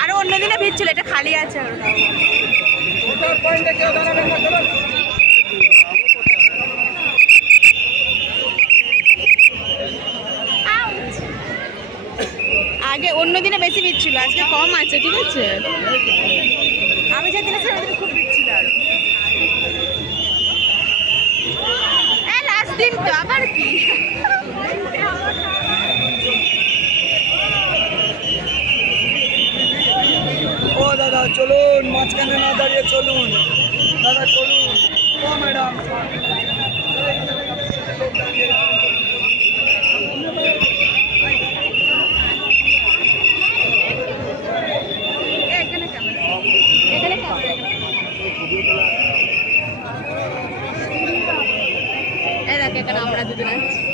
আরো অন্যদিনে ভিড় ছিল, এটা খালি আছে। আগে অন্যদিনে বেশি ভিড় ছিল, আজকে কম আছে। ঠিক আছে, আমি যেদিন ছিলাম ওদিন খুব ভিড় ছিল। আর লাস্ট দিন তো আবার কি। ও দাদা চলুন, মাঝখানে না দাঁড়িয়ে চলুন দাদা, চলুন। ও ম্যাডাম এখানে আমরা দুজন আছি।